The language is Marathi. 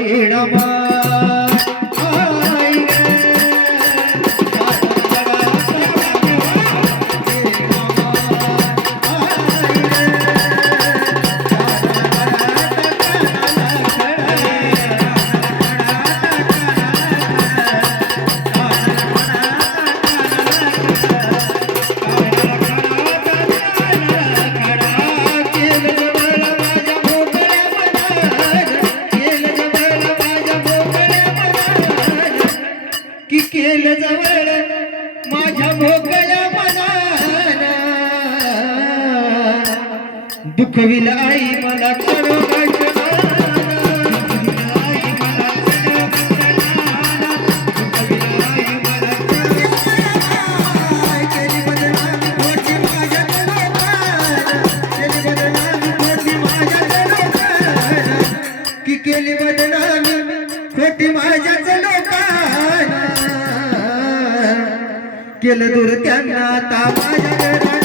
இடமா येईल जवळ माझ्या भोकल्या मनाला दुखविल आई मला करू केली बदनामी. केलं दूर त्यांना ताबा माझ्या